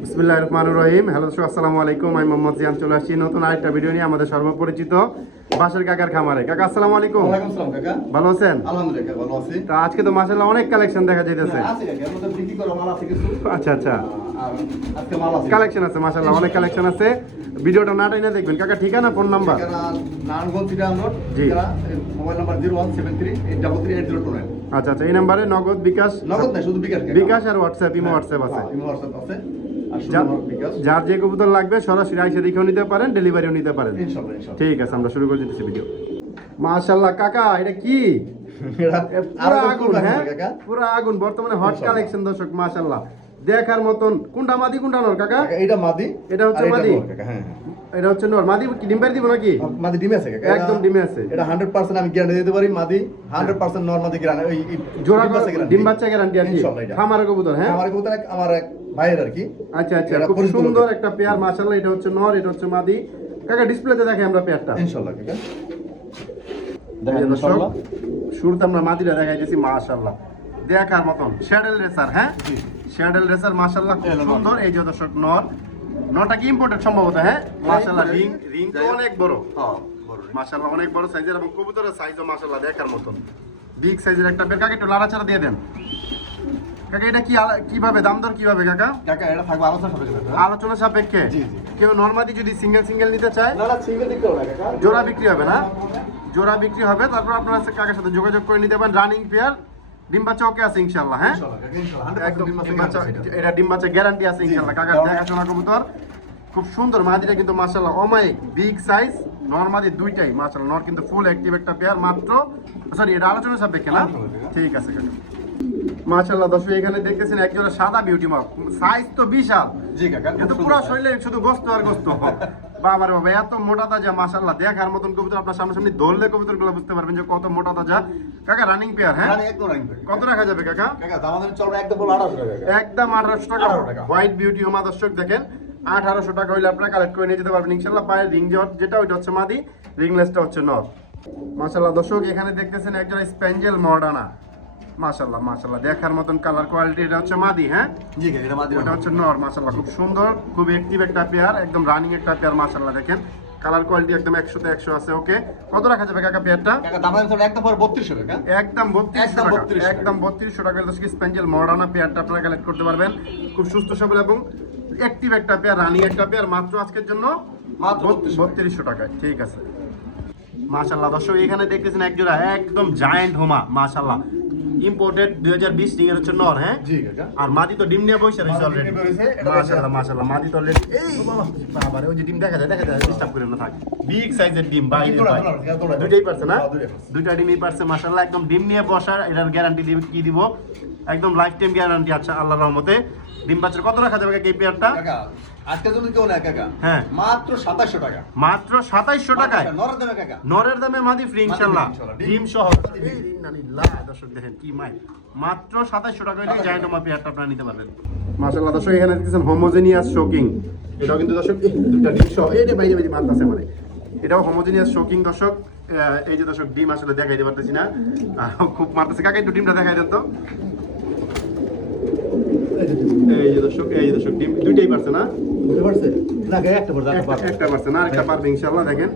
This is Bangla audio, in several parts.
বিসমিল্লাহির রহমানির রহিম। হ্যালো দর্শক, আসসালামু আলাইকুম। আমি মোহাম্মদ জিয়ান চলে আসছি নতুন আরেকটা ভিডিও নিয়ে আমাদের সর্বপরিচিত বাসার কাকার খামারে। কাকা আসসালামু আলাইকুম। ওয়ালাইকুম আসসালাম কাকা। ভালো আছেন? আলহামদুলিল্লাহ ভালো আছি। তা আজকে তো মাশাআল্লাহ অনেক কালেকশন দেখা যাইতেছে। আছে কাকা, আমাদের বিক্রি করা মাল আছে কিছু। আচ্ছা আচ্ছা, আর আজকে মাল আছে। কালেকশন আছে মাশাআল্লাহ, অনেক কালেকশন আছে। ভিডিওটা না টাইনা দেখবেন। কাকা ঠিকানা, ফোন নাম্বার? ঠিকানা নারায়ণগঞ্জ চিটাগাং, জি। Mobile number 017383389। আচ্ছা আচ্ছা, এই নাম্বারে নগদ বিকাশ? নগদ না, শুধু বিকাশ কাকা। বিকাশ আর হোয়াটসঅ্যাপ, ইমো হোয়াটসঅ্যাপ আছে। ইমো হোয়াটসঅ্যাপ আছে। আর শুধু যা- আমার বিকাশ। যার যে কবুতর লাগবে সরাসরি আইসা দেখেও নিতে পারেন, ডেলিভারিও নিতে পারেন। ইনশাআল্লাহ ইনশাআল্লাহ। ঠিক আছে, আমরা শুরু করে দিতেছি ভিডিও। মাশাআল্লাহ কাকা, এটা কি? এটা পুরো আরো আগুন, হ্যাঁ কাকা। পুরো আগুন, বর্তমানে হট ইনশাআল্লাহ। কালেকশন দর্শক, মাশাআল্লাহ দেখার মতন। কোনটা মাদি কোনটা নর কাকা? কাকা এটা মাদি, এটা হচ্ছে আর মাদি? নর কাকা। হ্যাঁ হ্যাঁ। এটা হচ্ছে নর। মাদি কি ডিম পাড়ি দিব নাকি? মাদি ডিমে আছে কাকা। একদম ডিমে আছে। এটা 100% আমি গ্যারান্টি দিতে পারি। মাদি 100% নর মাদি গ্যারান্টি। ওই জোড়া ডিম বাচ্চা guarantee। ডিম বাচ্চা গ্যারান্টি আর কি? ইনশাআল্লাহ এটা। খামারের কবুতর, হ্যাঁ? আমার কবুতর আমার এক ভাইয়ের আর কি। আচ্ছা আচ্ছা, এটা খুব পরিপূর্ণ সুন্দর পেয়ার। একটা পেয়ার মাশাআল্লাহ। এটা হচ্ছে নর, এটা হচ্ছে মাদি। কাকা ডিসপ্লেতে দেখে আমরা পেয়ারটা। ইনশাআল্লাহ কাকা। এই যে দর্শক, ইনশাআল্লাহ। শুরুতে আমরা মাদিটা দেখাইতেছি, মাশাআল্লাহ দেখার মতন। শ্যাডেল রেসার, হ্যাঁ জি। শ্যাডেল রেসার মাশাআল্লাহ খুব এলো নর। সুন্দর। এই যে দর্শক নর, নরটা কি ইম্পোর্টেড সম্ভবত, হ্যাঁ মাশাআল্লাহ। imported। রিং তো যাই হোক। অনেক বড় হ্যাঁ, বড় ring। মাশাআল্লাহ, অনেক বড় সাইজের, এবং কবুতরের সাইজও মাশাআল্লাহ দেখার মতন। বিগ সাইজের একটা বের। কাকা একটু লাড়াচাড়া দিয়ে দেন। কাকা এটা কি কিভাবে দাম দর কিভাবে কাকা? কাকা এটা থাকবে আলোচনা সাপেক্ষে কাকা। আলোচনা সাপেক্ষে? জি, জি। কেউ নরমাদি যদি সিঙ্গেল সিঙ্গেল নিতে চায় না না সিঙ্গেল দিতে হবে কাকা। জোড়া বিক্রি হবে না? জোড়া বিক্রি হবে, তারপর আপনারা কাকার সাথে যোগাযোগ করে নিতে পারেন। রানিং পেয়ার, ডিম বাচ্চা ওকে আছে ইনশাআল্লাহ, হ্যাঁ ইনশাআল্লাহ কাকা, ইনশাআল্লাহ। একদম 100% ডিম বাচ্চা, guarantee আছে এটা। এটা ডিম বাচ্চা গ্যারান্টি আছে জি, ইনশাআল্লাহ। জি। কাকার দেখাশোনা কবুতর খুব সুন্দর। মাদিটা কিন্তু মাশাআল্লাহ অমায়িক, বিগ সাইজ। নরমাদি দুইটাই মাশাআল্লাহ। নর কিন্তু ফুল অ্যাক্টিভ একটা পেয়ার, মাত্র সরি এটা আলোচনা সাপেক্ষে না? ঠিক আছে কাকা। মাশাআল্লাহ দর্শক, এখানে দেখতেছেন একজোড়া সাদা বিউটি মার্ক, সাইজ তো বিশাল। জি কাকা। কিন্তু পুরো শরীরে শুধু গোস্ত আর গোস্ত। বাবার বাবা, এত মোটা তাজা মাশাআল্লাহ দেখার মতন কবুতর। আপনার সামনাসামনি ধরলে কবুতরগুলো বুঝতে পারবেন যে কত মোটা তাজা। কাকা রানিং পেয়ার, হ্যাঁ রানি একদম রানি কাকা। কত রাখা যাবে কাকা? কাকা দামাদামি চলবে একদম বল 1800 টাকা কাকা। একদম 1800 টাকা। 1800 টাকা। হোয়াইট বিউটি হোমা দর্শক দেখেন, 1800 টাকা হইলে আপনারা কালেক্ট করে নিয়ে যেতে পারবেন ইনশাআল্লাহ। পায়ের রিং যেটা ওইটা হচ্ছে মাদি, রিংলেসটা হচ্ছে নর। মাশাআল্লাহ দর্শক, এখানে দেখতেছেন একজন স্প্যাঞ্জেল মর্ডানা, মাশাআল্লাহ মাশাআল্লাহ দেখার মতন কালার কোয়ালিটি। এটা হচ্ছে মাদি, হ্যাঁ জি কাকা এটা মাদি। ওটা হচ্ছে নর। মাশাআল্লাহ খুব সুন্দর, খুব অ্যাক্টিভ একটা পেয়ার, একদম রানিং একটা পেয়ার মাশাআল্লাহ। দেখেন কালার কোয়ালিটি একদম 100 তে 100 আছে। ওকে, কত রাখা যাবে কাকা পেয়ারটা? কাকা দামাদামি চলবে একদম পর 3200 টাকা। একদম 3200 একদম টাকা। 3200 টাকা। একদম 3200 টাকা দর্শক, স্প্যাঞ্জেল মডার্না পেয়ারটা আপনারা কালেক্ট করতে পারবেন। খুব সুস্থ সবল এবং অ্যাক্টিভ একটা পেয়ার, রানিং একটা পেয়ার, মাত্র আজকের জন্য মাত্র 3200 টাকায়। ঠিক আছে মাশাআল্লাহ দর্শক, এখানে দেখতেছেন একজোড়া একদম জায়ান্ট হোমা মাশাআল্লাহ, ইম্পোর্টেড 2020 রিং এর হচ্ছে নর, হ্যাঁ জি কাকা। আর মাদি তো ডিম নিয়ে বসে রয়েছে মাদি অলরেডি। ডিম নিয়ে বসে, এটা মাশাআল্লাহ মাশাআল্লাহ, মাদি তো অলরেডি এই বাবা রে, ওই যে ডিম দেখা যায় ডিস্টার্ব করেন না, থাক। বিগ সাইজের ডিম বাইরে দৌড়া, ভাই। দৌড়া, দৌড়া। দুইটাই পারছে না? হ্যাঁ, দুইটাই পারছে। দুইটা ডিমই পারছে মাশাআল্লাহ, একদম ডিম নিয়ে বসার। এটার গ্যারান্টি কি দিব? একদম লাইফ টাইম গ্যারান্টি আছে আল্লাহর রহমতে। ডিম বাচ্চার কত রাখা যাবে এই পেয়ারটা? কাকা আজকে যদি কেউ নেয় কাকা, হ্যাঁ। মাত্র 2700 টাকা। মাত্র 2700 টাকায় নর দেবে কাকা। নরের দামে মাদি ফ্রি ইনশাআল্লাহ, ইনশাআল্লাহ। ডিম সহ। এই ইন্নালিল্লাহ দর্শক দেখেন কি মাই, মাত্র 2700 টাকা হইলে জায়ান্ট হোমা পেয়ারটা আপনারা নিতে পারবেন। মাশাআল্লাহ দর্শক, এখানে দেখতেছেন হোমোজেনিয়াস শোকিং। এটাও কিন্তু দর্শক দুইটা ডিম সহ, এই যে বাইরে বাইরে মারতাছে মানে। এটাও হোমোজেনিয়াস শোকিং দর্শক। এই যে দর্শক ডিম আসলে দেখাইতে পারতেছি না, খুব মারতেছে। কাকা একটু ডিমটা দেখাই দেন তো। এই যে দর্শক ডিম দুইটাই পারছে না? বুঝতে পারছেন? না কাকা একটা পড়ছে, একটা পারছে না, আরেকটা পারবে ইনশাআল্লাহ। দেখেন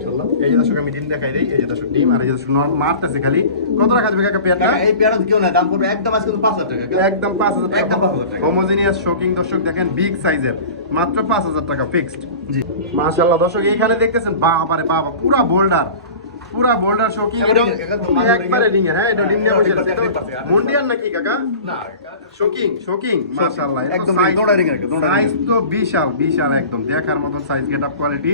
এই যে দর্শক, আমি ডিম দেখাই দেই। এই যে দর্শক ডিম, আর এই যে দর্শক মারতেছে খালি। কত রাখা যাবে কাকা পেয়ারটা? কাকা এই পেয়ারা কেউ নেয় দাম পড়বে একদম আজকে 5000 টাকা কাকা। একদম 5000 টাকা। একদম 5000 টাকা। হোমোজেনিয়াস শোকিং দর্শক দেখেন, বিগ সাইজের, মাত্র 5000 টাকা ফিক্সড। জি মাশাআল্লাহ দর্শক, এইখানে দেখতেছেন বাবারে বাবা, পুরা বোল্ডার শোকিং। একবারে রিং এর, হ্যাঁ এটা ডিম নিয়ে বসে আছে। মন্ডিয়ান নাকি কাকা? না শোকিং মাশাআল্লাহ, একদম দৌড়া রিং এর দৌড়া রিং। সাইজ তো বিশাল একদম দেখার মতো সাইজ, গেটআপ কোয়ালিটি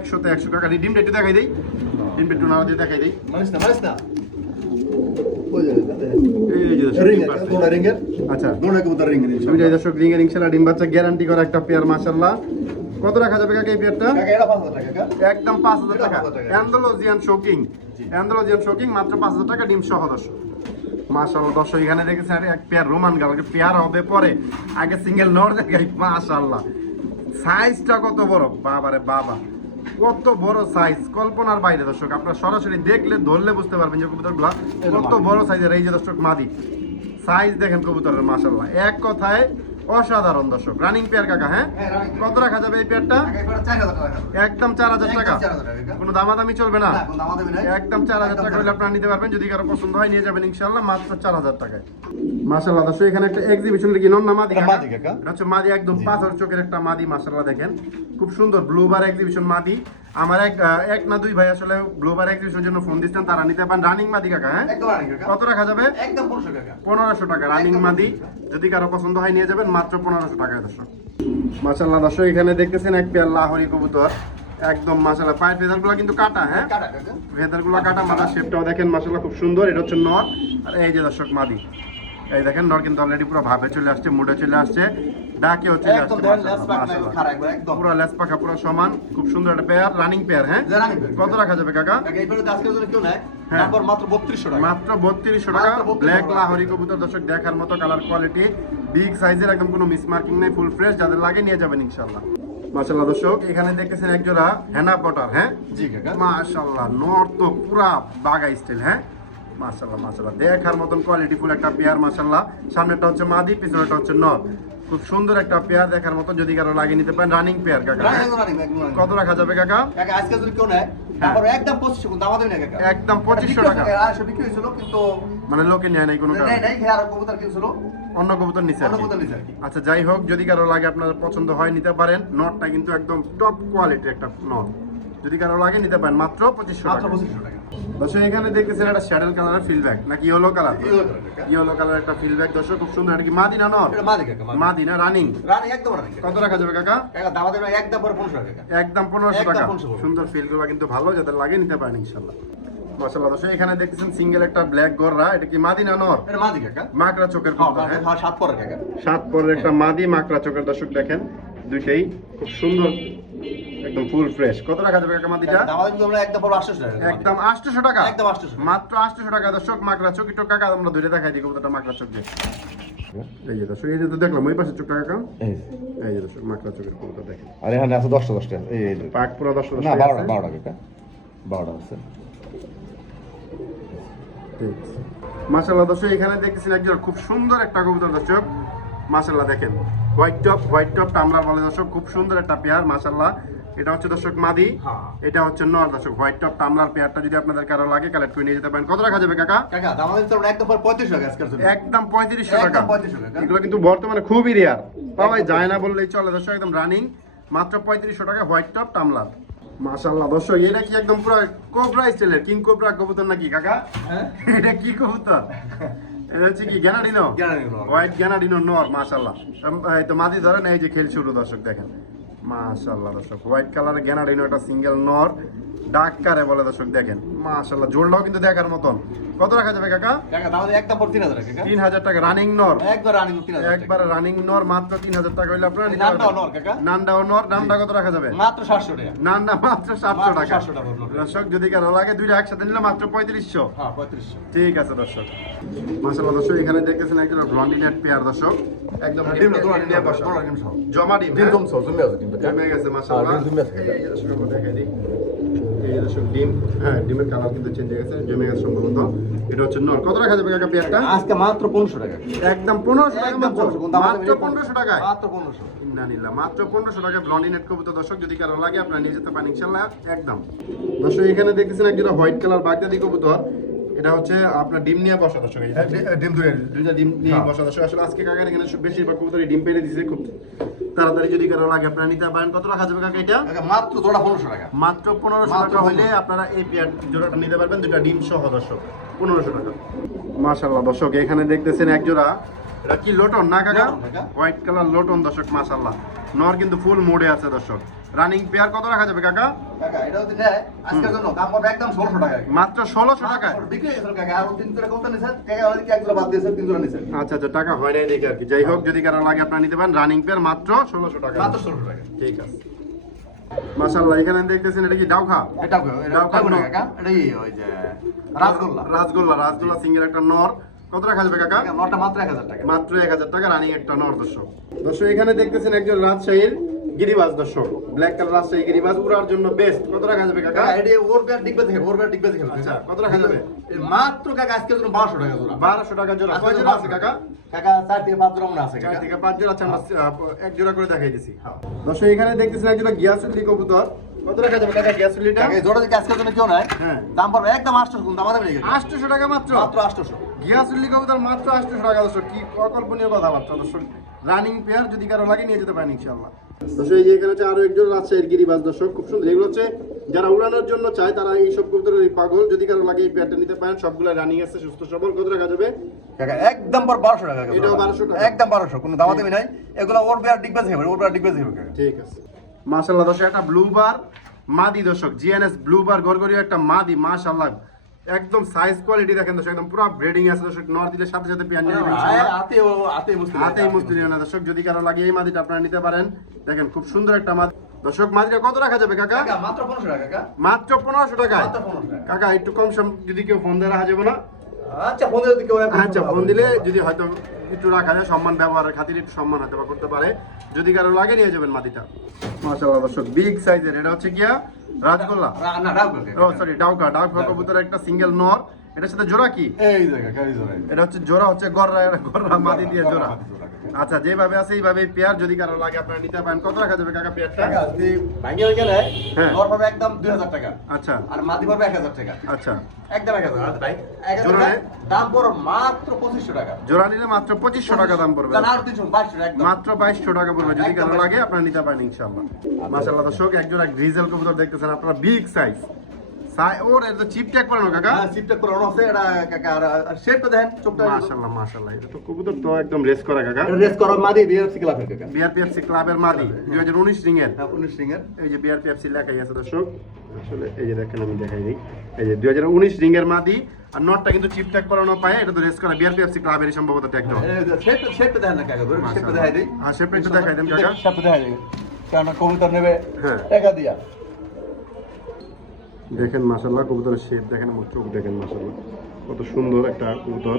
100 তে 100 টাকা। ডিমটা একটু দেখাই দেই, ডিমটা একটু নাও দিয়ে দেখাই দেই। মানিস না ওই যে এই যে দর্শক রিং ডিম এর পারছে। দৌড়া রিং এর আচ্ছা দৌড়া কবুতর রিং এর আমি ইনশাআল্লাহ। যাই দর্শক, রিং এর ইনশাআল্লাহ ডিম বাচ্চা গ্যারান্টি করা একটা পেয়ার মাশাআল্লাহ। কত রাখা যাবে কাকা এই পেয়ারটা? কাকা এটা 5000 টাকা কাকা। একদম 5000 টাকা। 5000 টাকা। অ্যান্ডালুজিয়ান শোকিং মাত্র 5000 টাকা, ডিম সহ দর্শক। মাশাআল্লাহ দর্শক, এখানে দেখেছেন এক পেয়ার রোমান গাল, পেয়ার হবে পরে, আগে সিঙ্গেল নর দেখাই। মাশাআল্লাহ সাইজটা কত বড়, বাবারে বাবা কত বড় সাইজ, কল্পনার বাইরে দর্শক। আপনারা সরাসরি দেখলে ধরলে বুঝতে পারবেন যে কবুতরগুলো কত বড় সাইজের। এই যে দর্শক মাদি, সাইজ দেখেন কবুতরের মাশাআল্লাহ, এক কথায় অসাধারণ দর্শক, রানিং পেয়ার কাকা। হ্যাঁ, হ্যাঁ, running কত রাখা যাবে এই পেয়ারটা? কাকা এবারে 4000 টাকা রাখা। একদম 4000 টাকা। একদম 4000 টাকা। কোনো দামাদামি চলবে না? না, কোনো দামাদামি নাই। একদম 4000 টাকা হলে আপনারা নিতে পারবেন। যদি কারো পছন্দ হয় নিয়ে যাবেন ইনশাআল্লাহ, মাত্র 4000 টাকায়। মাশাআল্লাহ দর্শক, এখানে একটা এক্সিবিশনের কি নর না মাদি? এটা মাদি কাকা। এটা হচ্ছে মাদি, একদম পাথর চোখের একটা মাদি। মাশাআল্লাহ দেখেন, খুব সুন্দর ব্লু বার এক্সিবিশন মাদি। আমার এক না দুই ভাই আসলে ব্লু বার এক্সিবিশনের জন্য ফোন দিচ্ছেন, তারা নিতে পারেন। রানিং মাদি কাকা। হ্যাঁ, একদম রানিং কাকা। কত রাখা যাবে? একদম 1500 টাকা। 1500 টাকা রানিং মাদি। যদি কারো পছন্দ হয় নিয়ে যাবেন, মাত্র 1500 টাকায় দর্শক। মাশাআল্লাহ দর্শক, এখানে দেখতেছেন এক পেয়ার লাহোরি কবুতর। একদম মাশাআল্লাহ, পায়ের ফেদারগুলো কিন্তু কাটা। হ্যাঁ, কাটা কাকা। ফেদারগুলো কাটা, মাথার শেপটাও দেখেন মাশাআল্লাহ খুব সুন্দর। এটা হচ্ছে নর, আর এই যে দর্শক মাদি। এই দেখেন নর কিন্তু অলরেডি পুরো ভাবে চলে আসছে, মুডে চলে আসছে, ডাকেও চলে একদম আসছে। দেন লেস মাশাআল্লাহ পাক নাই মাশাআল্লাহ, খারাপ একবার একদম। পুরো লেস পাখা পুরো সমান, খুব সুন্দর একটা পেয়ার, রানিং পেয়ার। হ্যাঁ, রানিং পেয়ার। কত রাখা যাবে কাকা? কাকা এবারে আজকের জন্য কেউ নাই। হ্যাঁ। নাম্বার মাত্র 3200 টাকা। মাত্র 3200 টাকা। মাত্র 3200 ব্ল্যাক টাকা। লাহোরি কবুতর দর্শক, দেখার মতো, কালার কোয়ালিটি বিগ সাইজের, একদম কোনো মিসমার্কিং নেই, ফুল ফ্রেশ। যাদের লাগে নিয়ে যাবেন ইনশাআল্লাহ। মাশাআল্লাহ দর্শক, এখানে দেখতেছেন এক জোড়া হেনা পটার। হ্যাঁ, জি কাকা। মাশাআল্লাহ, নর তো পুরা বাগা স্টাইল। হ্যাঁ, মাশাআল্লাহ মাশাআল্লাহ, দেখার মতন কোয়ালিটি ফুল একটা পেয়ার। মাশাআল্লাহ, সামনেটা হচ্ছে মাদি, পিছনেটা হচ্ছে নর। খুব সুন্দর একটা পেয়ার, দেখার মতো। যদি কারো লাগে নিতে পারেন, রানিং পেয়ার কাকা। হ্যাঁ? রানিং একদম রানিং। কত রাখা যাবে কাকা? কাকা আজকের জন্য কেউ নাই। নাম্বার একদম 2500 কোন দামাদামি না কাকা। একদম 2500 টাকা। আর সব বিক্রি হয়েছিল কিন্তু মানে লোকে নেয় নাই কোনো নাই কারণে, নাই আর কবুতর কিনছিল। অন্য কবুতর নিচে আর অন্য কি। কবুতর নিচে আর কি। আচ্ছা, যাই হোক, যদি কারো লাগে আপনার পছন্দ হয় নিতে পারেন। নটটা কিন্তু একদম টপ কোয়ালিটির একটা নট। যদি কারো লাগে নিতে পারেন, মাত্র 2500 মাত্র টাকা। 2500 টাকা। দর্শক, এখানে দেখতেছেন একটা শ্যাডেল কালারের ফিল ব্যাগ, নাকি ইয়েলো কালার? Yellow color কাকা। ইয়েলো কালার একটা ফিল ব্যাগ দর্শক, খুব সুন্দর। এটা কি মাদি না নর? এটা মাদি কাকা, মাদি। মাদি না, রানিং? রানিং একদম রানিং কাকা। কত রাখা যাবে কাকা? কাকা দামাদামি না, একদম পরে 1500 টাকা কাকা। একদম 1500 টাকা। একদম 1500 সুন্দর ফিলগুলো কিন্তু ভালো, যাদের লাগে নিতে পারেন ইনশাআল্লাহ। মাশাআল্লাহ দর্শক, এখানে দেখতেছেন সিঙ্গেল একটা ব্ল্যাক গররা। এটা কি মাদি না নর? এটা মাদি কাকা। মাকড়া চোখের হ্যাঁ, কবুতর। হ্যাঁ, 7 পরে কাকা। 7 পরের একটা মাদি, মাকড়া চোখের দর্শক দেখেন, দুইটাই খুব সুন্দর, একদম ফুল ফ্রেশ। কত রাখা যাবে কাকা মাদিটা? দামাদামি তো আমরা একদম পরে 800 টাকা। একদম 800 টাকা। একদম 800 টাকা। মাত্র 800 টাকা দর্শক। মাকড়া চোখ একটু কাকা আমরা ধরে দেখাই দিই কবুতরটা মাকড়া চোখ দিয়ে। এই যে দর্শক, এই যে তো দেখলাম ওই পাশে চোখটা কাকা। এই যে দর্শক, মাকড়া চোখের কবুতর দেখেন, আর এখানে আছে 10টা 10টা। এই পাক পুরো দর্শক। না 12টা 12টা কাকা। 12টা আছে। মাশাআল্লাহ দর্শক, এখানে দেখতেছেন একজন খুব সুন্দর একটা কবুতর দর্শক। মাশাআল্লাহ দেখেন, হোয়াইট টপ টামলার বলে দর্শক, খুব সুন্দর একটা পেয়ার। মাশাআল্লাহ, এটা হচ্ছে দর্শক মাদি, হ্যাঁ। এটা হচ্ছে নর দর্শক। হোয়াইট টপ টামলার পেয়ারটা যদি আপনাদের কারো লাগে কালেক্ট করে নিয়ে যেতে পারেন। কত রাখা যাবে কাকা? কাকা দামাদামি তো আমরা একদম পরে 3500 টাকা আজকের জন্য। একদম 3500 টাকা। একদম 3500 টাকা। এগুলো কিন্তু বর্তমানে খুবই রেয়ার, পাওয়াই যায় না বললেই চলে দর্শক। একদম রানিং, মাত্র 3500 টাকা, হোয়াইট টপ টামলার। মাশাআল্লাহ দর্শক, এটা কি একদম পুরো কোবরা স্টাইলের কিং কোবরা কবুতর নাকি কাকা? হ্যাঁ। এটা কি কবুতর? এটা হচ্ছে কি গ্যানাডিনো? গ্যানাডিনো। হোয়াইট গ্যানাডিনো নর। মাশাআল্লাহ, এই তো মাদি ধরেন, এই যে খেল শুরু দর্শক দেখেন। মাশাআল্লাহ দর্শক, হোয়াইট কালারের গ্যানাডিনো, একটা সিঙ্গেল নর, ডাক কারে বলে দর্শক দেখেন। মাশাআল্লাহ, জোলটাও কিন্তু দেখার মতন। কত রাখা যাবে কাকা? কাকা দামাদামি একদম পরে 3000 টাকা কাকা। 3000 টাকা রানিং নর। একবার রানিং 3000 টাকা। একবারে রানিং নর, মাত্র 3000 টাকা হইলে আপনারা নিতে নান্দাও পারবেন। নর কাকা। নান্দাও নর। নামটা কত রাখা যাবে? মাত্র 700 টাকা। নান্ডা মাত্র 700 মাত্র টাকা। 700 টাকা নর। দর্শক, যদি কারো লাগে দুইটা একসাথে নিলে মাত্র 3500। হ্যাঁ 3500। ঠিক আছে দর্শক। মাশাআল্লাহ দর্শক, এখানে দেখতেছেন একজন ব্লন্ডিনেট পেয়ার দর্শক, একদম ডিম বসা। জমা ডিম। ডিম হ্যাঁ? জমছে জমে আছে কিন্তু। জমে গেছে মাশাআল্লাহ। ডিম জমে আছে। এই যে দর্শক, আমরা দেখাই দিই। এই যে দর্শক ডিম, হ্যাঁ ডিমের কালার কিন্তু চেঞ্জ হয়ে গেছে, জমে গেছে সম্ভবত। এটা হচ্ছে নর। কত রাখা যাবে কাকা পেয়ারটা? আজকে মাত্র 1500 টাকা। একদম 1500 টাকা। একদম মাত্র 1500 মাত্র 1500 টাকায়। মাত্র 1500। ইন্নানিল্লাহ, মাত্র 1500 টাকা ব্লন্ডিনেট কবুতর দর্শক। যদি কারো লাগে আপনারা নিয়ে যেতে পারেন ইনশাআল্লাহ একদম। দর্শক, এখানে দেখতেছেন একজন হোয়াইট কালার বাগদাদি কবুতর। এটা হচ্ছে আপনার ডিম নিয়ে বসা দর্শক। এই যে ডিম দুইটা ডিম নিয়ে বসা দর্শক। আসলে আজকে কাকার এখানে বেশিরভাগ কবুতরই ডিম পেড়ে দিছে খুব তাড়াতাড়ি। যদি কারো লাগে আপনারা নিতে পারেন। কত রাখা যাবে কাকা এটা? কাকা মাত্র জোড়া 1500 টাকা। মাত্র 1500 মাত্র টাকা হলে আপনারা এই পেয়ার জোড়াটা নিতে পারবেন, দুইটা ডিম সহ দর্শক, 1500 টাকা। মাশাআল্লাহ দর্শক, এখানে দেখতেছেন এক জোড়া, এটা কি লোটন না কাকা? লোটন কাকা। হোয়াইট কালার লোটন দর্শক। মাশাআল্লাহ, নর কিন্তু ফুল মোডে আছে দর্শক। Running pair. কত রাখা যাবে কাকা? কাকা এটা যদি নেয় আজকের জন্য দাম পড়বে একদম 1600 টাকা। মাত্র 1600 টাকায়। বিক্রি হয়ে গেছে কাকা। আর 3 জোড়া কত নিছেন? কাকা ওই কি এক জোড়া বাদ দিয়েছে, 3 জোড়া নিছেন। আচ্ছা আচ্ছা, টাকা হয় নাই দেখে আর কি। যাই হোক, যদি কারো লাগে আপনারা নিতে পারেন। রানিং পেয়ার মাত্র 1600 টাকা। মাত্র 1600 টাকা। ঠিক আছে। মাশাআল্লাহ, এখানে দেখতেছেন এটা কি ডাউখা? এটা দাও কত কত? কাকা? এটাই ওই যে রাসগোল্লা। রাসগোল্লা সিঙ্গেল একটা নর। কত রাখা যাবে কাকা? কাকা নটা মাত্র 1000 টাকা। মাত্র 1000 টাকা রানিং একটা নর দর্শক। দর্শক, এখানে দেখতেছেন একজন রাজশাহীর গিরিবাজ দর্শক, ব্ল্যাক কালার রাজশাহী গিরিবাজ উড়ার জন্য বেস্ট। কত রাখা যাবে কাকা? কাকা এডি ওর পেয়ার ডিগবাজ দেখে, ওর পেয়ার ডিগবাজ দেখে। আচ্ছা, কত রাখা যাবে? মাত্র কাকা আজকের জন্য 1200 টাকা জোড়া। 1200 টাকা জোড়া। কয় জোড়া আছে কাকা? কাকা 4 থেকে 5 জোড়া মনে আছে 4 কাকা। থেকে 5 জোড়া আছে, আমরা এক জোড়া করে দেখাই দিছি। দর্শক এখানে দেখতেছেন এক জোড়া গিয়াসুল্লি কবুতর। কত রাখা যাবে কাকা গিয়াসুল্লিটা? কাকা এই জোড়া যদি আজকের জন্য কেউ নাই, হ্যাঁ, দাম পড়বে একদম 800 কোন দাম আছে নাকি? 800 টাকা মাত্র। মাত্র 800। গিয়াসুল্লি কবুতর মাত্র 800 টাকা দর্শক। কি অকল্পনীয় কথাবার্তা দর্শক। রানিং পেয়ার, যদি কারো লাগে নিয়ে যেতে পারেন ইনশাআল্লাহ। দর্শক এই যে এখানে হচ্ছে আরো একজন রাজশাহীর গিরিবাজ দর্শক, খুব সুন্দর। এগুলো হচ্ছে যারা উড়ানোর জন্য চায় তারা এই সব কবুতরের পাগল, যদি কারো লাগে এই পেয়ারটা নিতে পারেন। সবগুলো রানিং আছে, সুস্থ সবল। কত টাকা যাবে কাকা একদম পর 1200 টাকা কাকা। এটাও 1200 টাকা। একদম 1200 কোনো দামাদামি নাই। এগুলো ওর পেয়ার ডিগবাজ দেখে, ওর পেয়ার ডিগবাজ দেখে কাকা। ঠিক আছে। মাশাআল্লাহ দর্শক, একটা ব্লুবার মাদি দর্শক, জিএনএস ব্লুবার গরগরিয়া একটা মাদি, মাশাআল্লাহ একদম সাইজ কোয়ালিটি দেখেন দর্শক, একদম পুরো ব্রিডিং আছে দর্শক। নর দিলে সাথে সাথে পেয়ার নিয়ে নেবেন ইনশাআল্লাহ। হাতেই মুস্তি না দর্শক, যদি কারো লাগে এই মাদিটা আপনারা নিতে পারেন। দেখেন খুব সুন্দর একটা মাদি দর্শক। মাদিটা কত রাখা যাবে কাকা? কাকা মাত্র 1500 টাকা কাকা। মাত্র 1500 টাকায়। মাত্র 1500 টাকা। কাকা একটু কম সম যদি কেউ ফোন দিয়ে রাখা যাবে না? আচ্ছা ফোন দিলে কেউ আচ্ছা, ফোন দিলে যদি হয়তো একটু রাখা যায়, সম্মান ব্যবহারের খাতিরে একটু সম্মান হয়তো বা করতে পারে। যদি কারো লাগে নিয়ে যাবেন মাদিটা। মাশাআল্লাহ দর্শক, বিগ সাইজের। এটা হচ্ছে গিয়া রাজগোল্লা, না ডাউ কাকা। ও সরি ডাউকা। ডাউকা কবুতরের একটা সিঙ্গেল নর। এটার সাথে জোড়া কি? এই জায়গা কারি জোড়া। এটা হচ্ছে জোড়া, হচ্ছে গররা মাদি দিয়ে জোড়া। আচ্ছা, যেভাবে আছে এইভাবে পেয়ার, যদি কারো লাগে আপনারা নিতে পারেন। কত রাখা যাবে কাকা পেয়ারটা? টাকা যদি ভাঙে হয়ে গেলে হ্যাঁ। নর পাবে একদম 2000 টাকা। আচ্ছা আর মাদি পাবে 1000 টাকা। আচ্ছা, একদম 1000 ভাই। 1000 জোড়া টাকা নেয়? দাম পড়ো মাত্র 2500 টাকা। জোড়া নিলে মাত্র 2500 টাকা দাম পড়বে। না আর 2200 টাকা একদম। মাত্র 2200 টাকা পড়বে, যদি কারো লাগে আপনারা নিতে পারেন ইনশাআল্লাহ। মাশাআল্লাহ দর্শক, একজোড়া গ্রিজেল কবুতর দেখতেছেন আপনারা, বিগ সাইজ। ওর এটা চিপ ট্যাগ করানো কাকা? হ্যাঁ সিটটা করে আছে এটা কাকা। আর শেপটা দেখেন, চোখটা মাশাআল্লাহ মাশাআল্লাহ, এটা তো কবুতর তো একদম রেস করা কাকা। রেস করা মাদি বিআরসি ক্লাবের কাকা। বিআরপিএফসি ক্লাবের মাদি, 2019 রিং এর। হ্যাঁ 19 রিং এর। এই যে বিআরপিএফসি লেখাই আছে দর্শক। আসলে এই যে দেখেন, আমি দেখাই দিই। এই যে 2019 রিং এর মাদি, আর নটটা কিন্তু চিপ ট্যাগ করানো পায়। এটা তো রেস করা বিআরপিএফসি ক্লাবেরই সম্ভবত ট্যাগ দেওয়া। এই শেপটা দেখেন না কাকা, শেপটা দেখাই দেই। হ্যাঁ, শেপটা একটু দেখাই দেন কাকা। শেপটা দেখাই দেই। কারণ কবুতর নেবে হ্যাঁ। টাকা দিয়া। দেখেন মাশাআল্লাহ, কবুতরের শেপ দেখেন, আমার চোখ দেখেন মাশাআল্লাহ, কত সুন্দর একটা কবুতর।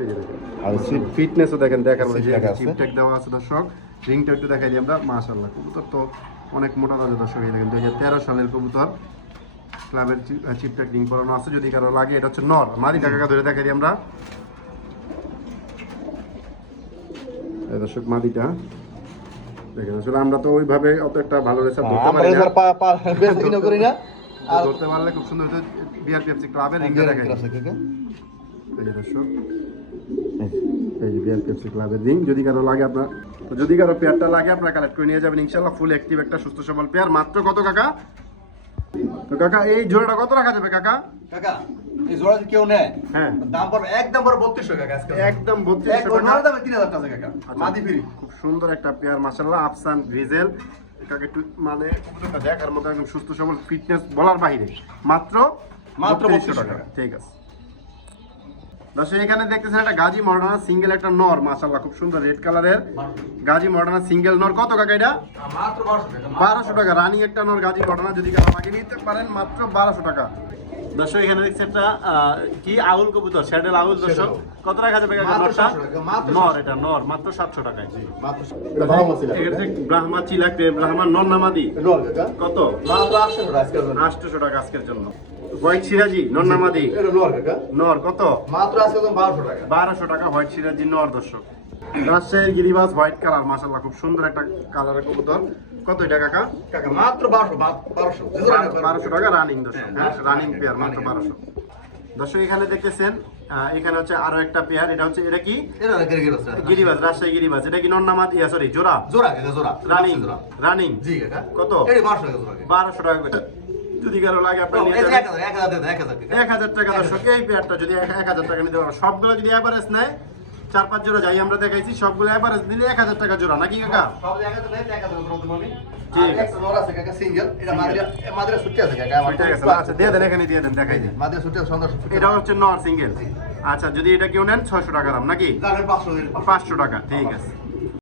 এই যে দেখেন, আর ফিটনেসও দেখেন, দেখার মধ্যে Seat tag আছে। চিপ ট্যাগ দেওয়া আছে দর্শক। রিংটা একটু দেখাই দিই আমরা। মাশাআল্লাহ, কবুতর তো অনেক মোটা তাজা দর্শক। এই দেখেন 2013 সালের কবুতর, ক্লাবের চিপ ট্যাগ রিং পরানো আছে, যদি কারো লাগে। এটা হচ্ছে নর মাদি, টাকা ধরে দেখাই দিই আমরা। এই দর্শক মাদিটা দেখেন, আসলে আমরা তো ওইভাবে অত একটা ভালো রেসার ধরতে আমরা পারি না। এবার বেশি কিনো করি না। আর ধরতে পারলে খুব সুন্দর হতো। বিআরপিএফসি ক্লাবের রিংটা দেখাই দিই। এই যে দর্শক, এই যে বিআরপিএফসি ক্লাবের রিং, যদি কারো লাগে আপনার, যদি কারো পেয়ারটা লাগে আপনারা কালেক্ট করে নিয়ে যাবেন ইনশাআল্লাহ। ফুল অ্যাক্টিভ একটা সুস্থ সবল পেয়ার। মাত্র কত কাকা? তো কাকা এই জোড়াটা কত রাখা যাবে কাকা? কাকা এই জোড়া যদি কেউ নেয়, হ্যাঁ, দাম পড়বে একদম পড়বে 3200 টাকা আজকে। একদম 3200 এক টাকা। দামে 3000 টাকা কাকা। মাদি ফ্রি। খুব সুন্দর একটা পেয়ার মাশাআল্লাহ, আফসান গ্রিজেল। এটাকে একটু মানে কবুতরটা দেখার মতো, একদম সুস্থ সবল, ফিটনেস বলার বাইরে। মাত্র 3200 টাকা। ঠিক আছে দর্শক, এখানে দেখতেছেন একটা গাজী মডার্না সিঙ্গেল একটা নর, মাশাআল্লাহ খুব সুন্দর রেড কালারের গাজী মডার্না সিঙ্গেল নর। কত কাকা এটা? মাত্র 1200 টাকা। 1200 টাকা। রানিং একটা নর গাজী মডার্না, যদি কারো লাগে নিতে পারেন মাত্র 1200 টাকা। দর্শক এখানে দেখছি একটা কি আউল কবুতর, শ্যাডেল আউল দর্শক। কত রাখা যাবে কাকা নরটা? নর, এটা নর, মাত্র 700 টাকায়। মাত্র এটা ভালো মাছিল। এখানে ব্রাহ্মা চিলাক, ব্রাহ্মা নর নামাদি। রোল কাকা। কত? মাত্র 800 টাকা আজকের জন্য। 800 টাকা আজকের জন্য। হোয়াইট সিরাজি নর নামাদি এটা রোল কাকা। নর কত? মাত্র আজকের জন্য 1200 টাকা। 1200 টাকা হোয়াইট সিরাজি নর দর্শক। রাজশাহীর গিরিবাজ হোয়াইট কালার, মাশাআল্লাহ খুব সুন্দর একটা কালারের কবুতর। কত এটা কাকা? কাকা মাত্র 1200 1200 টাকা রানিং দর্শক। হ্যাঁ, রানিং পেয়ার, মাত্র 1200। দর্শক এখানে দেখতেছেন, এখানে হচ্ছে আরো একটা পেয়ার। এটা হচ্ছে, এটা কি? এটা গিরিবাজ। গিরিবাজ, রাজশাহী গিরিবাজ। এটা কি নর নামাদি? সরি, জোড়া। জোড়া কাকা জোড়া। Running, running. জি কাকা। কত? এই 1200 টাকা জোড়া। 1200 টাকা করে। যদি কারো লাগে আপনারা নিয়ে যাবেন। 1000 টাকা দর্শক। এই পেয়ারটা যদি 1000 টাকা নিতে পারবেন, সবগুলো যদি এভারেজ নেয়, 4-5 জোড়া যাই আমরা দেখাইছি, সবগুলো এভারেজ নিলে 1000 টাকা জোড়া, নাকি কাকা? সব জায়গাতে নেই 1000 জোড়া দেব আমি। ঠিক আর একটা জোড়া আছে কাকা সিঙ্গেল। এটা মাদ্রিয়া ছুটি আছে কাকা। ঠিক আছে, আচ্ছা দিয়ে দেন, এখানে দিয়ে দেন, দেখাই দিন। মাদ্রিয়া ছুটি আছে, সন্ধ্যা ছুটি। এটা হচ্ছে নর সিঙ্গেল। আচ্ছা, যদি এটা কেউ নেন 600 টাকা দাম, নাকি? জানেন 500 দিন। 500 টাকা। ঠিক আছে।